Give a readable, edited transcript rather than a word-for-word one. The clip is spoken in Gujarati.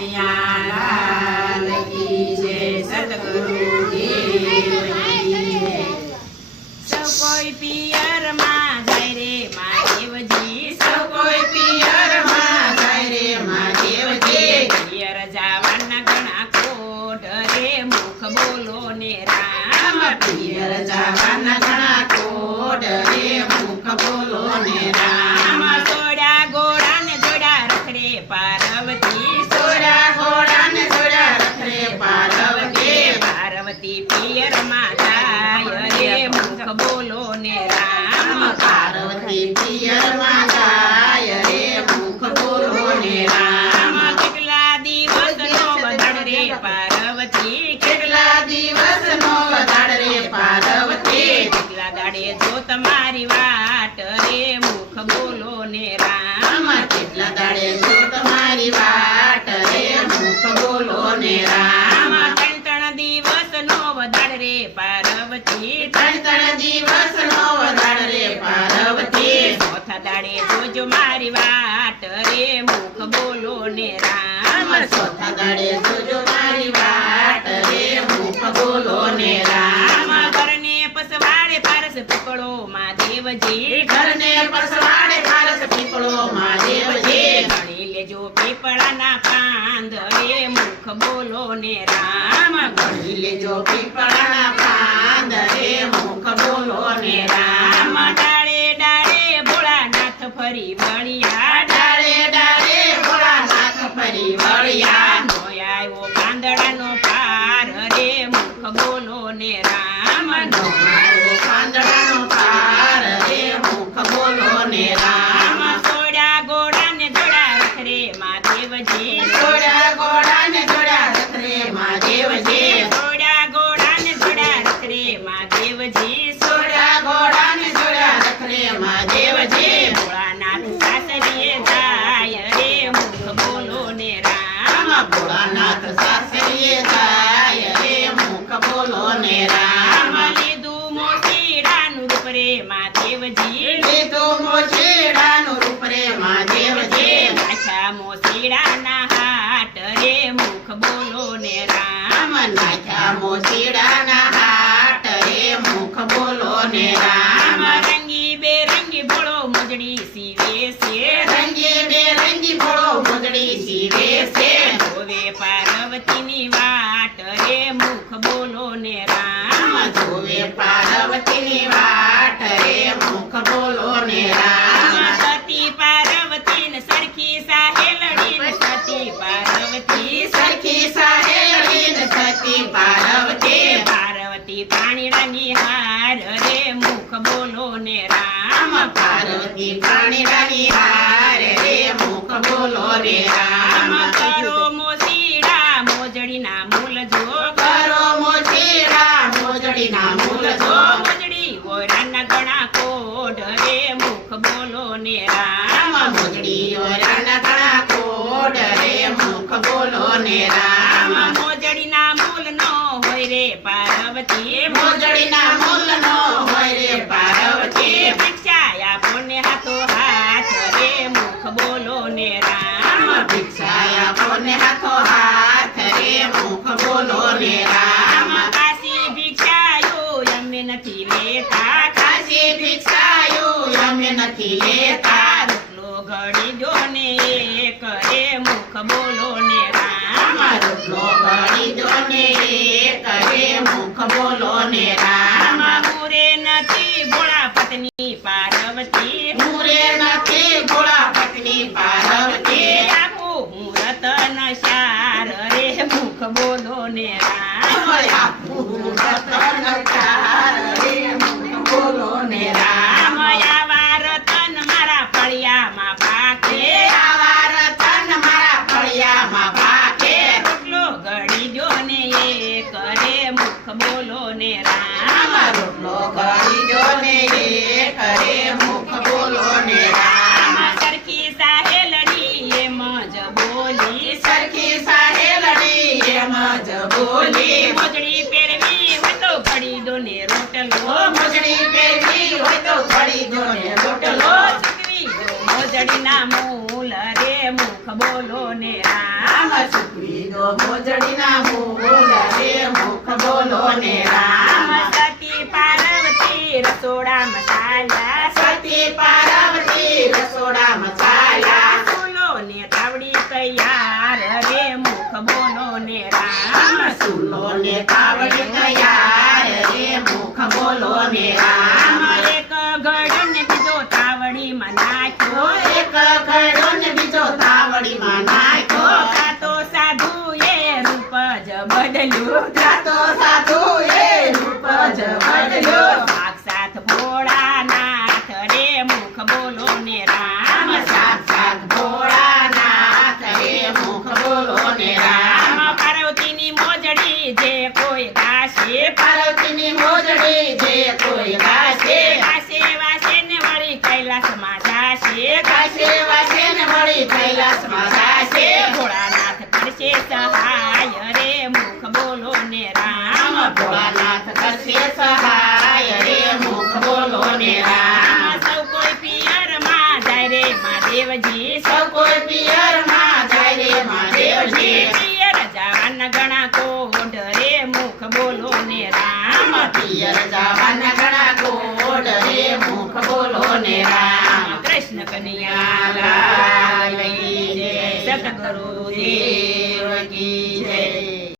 કનૈયાલાલ કી જય, સદગુરુ દેવજી. સૌ કોઈ પિયરમાં જાય રે મહાદેવજી, સૌ કોઈ પિયરમાં જાય રે મહાદેવજી. પિયર જવાના ઘણા કોટ રે, મુખ બોલો ને રામ. પિયર જવાના ઘણા કોટ રે, મુખ બોલો ને રામ. સોડા ગોળા ને જોડા રખડે પાર્વતી, સોડા ગોળા ને જોડા રખડે પાર્વતી. પાર્વતી પિયરમાં જાય રે, મુખ બોલો ને રામ. પાર્વતી પિયરમાં જાય રે, મુખ બોલો ને રામ. કેટલા દિવસનો વધાડ રે પાર્વતી, કેટલા દિવસનો વધાડ રે પાર્વતી. કેટલા દાડે જો તમારી વાટ રે, મુખ બોલો ને રામ. કેટલા દાડે જો તમારી વાટ રે, મુખ બોલો ને રામ. ત્રણ દિવસનો વધાડ રે પાર્વતી, ત્રણ દિવસનો વધાડ રે પાર્વતી. ચોથા દાડે જોજો મારી વાટ રે, મુખ બોલો ને રામ. ચોથા દાડે જોજો મારી વાટ રે, મુખ બોલો ને રામ. ઘરને પસવાડે પારસ પીપળો મહાદેવજી, ઘરને પસવાડે પારસ પીપળો મહાદેવજી. ગણી લેજો પીપળાના પાંદ રે, મુખ બોલો ને રામ. ગણી લેજો પીપળાના પાંદ રે, મુખ બોલો ને રામ. ડાળે ડાળે ભોળાનાથ ફરી વળિયા, ડાળે ડાળે ભોળાનાથ ફરી વળિયા. નોય આવ્યો પાંદડાનો પાર રે, મુખ બોલો ને રામ. નોય આવ્યો પાંદડાનો પાર રે, મુખ બોલો ને રામ. સોડા ગોળા ને જોડા રખડે મહાદેવજી, સોડા ગોળા ને જોડા રખડે મહાદેવજી. સોડા ગોળા ને જોડા રખડે મહાદેવજી, સોડા ગોળા ને જોડા રખડે મહાદેવજી. ભોળાનાથ સાસરીએ જાય રે, મુખ બોલો ને રામ. ભોળાનાથ સાસરીએ જાય રે, મુખ બોલો ને રામ. લીધું મોતીડાનું રૂપ રે મહાદેવજી, લીધું મોતીડાનું રૂપ રે મહાદેવજી. નાખ્યા મોતીડાના હાટ રે, મુખ બોલો ને રામ. નાખ્યા મોતીડાના હાટ રે, મુખ બોલો ને રામ. રંગી બેરંગી ભોળો મોજડી સીવે છે, રંગી બેરંગી ભોળો મોજડી સીવે છે. જોવે પાર્વતીની વાટ રે, મુખ બોલો ને રામ. જોવે પાર્વતીની વાટ રે, મુખ બોલો ને રામ. સતી પાર્વતી ને સરખી સાહેલડી ને, સતી પાર્વતી સરખી સાહેલડી ને, સતી પાર્વતી. પાર્વતી પાણીડાની હાર રે, મુખ બોલો ને રામ. પાર્વતી પાણીડાની હાર રે, મુખ બોલો ને રામ. કરો મોસીડા મોજડીના મૂલ જો, કરો મોસીડા મોજડીના મૂલ જો. મોજડી ઓરાના ગણા કોઢ રે, મુખ બોલો ને રામ. મોજડી ઓરાના ગણા કોઢ રે, મુખ બોલો ને રામ. મોજડીના મૂલ નો હોય રે પાર્વતી, મોજડીના મૂલ નો હોય રે પાર્વતી. ભિક્ષા આપો ને હાથો હાથ રે, મુખ બોલો ને રામ. ભિક્ષા આપો ને હાથો હાથ રે, મુખ બોલો ને રામ. કાશી ભિક્ષાયો અમે નથી લેતા, કાશી ભિક્ષાયો અમે નથી લેતા. રોટલો ઘડી દો ને એક રે, મુખ બોલો ને રામ. રોટલો ઘડી દો ને એક રે, મુખ બોલો ને રામ. મુરે નથી ભોળા પત્ની પાર્વતી, મુરે નથી ભોળા પત્ની પાર્વતી. આપું હું રતન શાર રે, મુખ બોલો ને રામ. આપું હું રતન શાર રે, મુખ બોલો ને રામ. આવા રતન મારા ફળિયામાં પાકે, આવા રતન મારા ફળિયામાં પાકે. રોટલો ઘડી દો ને એક રે, મુખ બોલો ને રામ. રોટલો ઘડી દો ને એક રે, મુખ બોલો ને રામ. સરખી સાહેલડી એમ જ બોલી, સરખી સાહેલડી એમ જ બોલી. મોજડી પહેરવી હોય તો ઘડી દો ને રોટલો, મોજડી પહેરવી હોય તો ઘડી દો ને રોટલો. દો મોજડીના મૂલ રે મુખ બોલો ને રામ સૂકવી દો મોજડીના મૂળ રે મુખ બોલો ને રામ સતી પાર્વતી રસોડામાં ચાલ્યા સતી પાર્વતી રસોડામાં ચાલ્યા બોલો ને તાવડી તૈયાર રે મુખ બોલો ને રામ સુલો ને કાવડી તૈયાર રે મુખ બોલો ને રામ એક ગળ્યો ને બીજો તાવડીમાં નાખ્યો એક ઘડો ને બીજો તાવડીમાં નાખ્યો કાતો સાધુ એ રૂપ જ બદલ્યું તો સાધુ એ રૂપ જ બદલ્યો સાક્ષાત ભોળાનાથ રે મુખ બોલો ને રામ સાક્ષાત ભોળાનાથ રે મુખ બોલો ને રામ પાર્વતીની મોજડી જે કોઈ ગાશે પાર્વતીની મોજડી જે કોઈ ગાશે ગાશે વાસે ને વળી કૈલાસમાં જાશે ગાશે વાસે ને વળી કૈલાસમાં જાશે ભોળાનાથ કરશે સહાય રે મુખ બોલો ને રામ ભોળાનાથ કરશે સહાય રે મુખ બોલો ને રામ સૌ કોઈ પિયરમાં જાય રે મહાદેવજી સૌ કોઈ પિયરમાં જાય રે મહાદેવજી પિયર જવાના ઘણા કોડ રે મુખ બોલો ને રામ પિયર જવાના ઘણા કોડ રે મુખ બોલો ને રામ કૃષ્ણ કનૈયા લાલ કી જય સતગુરુ દેવ કી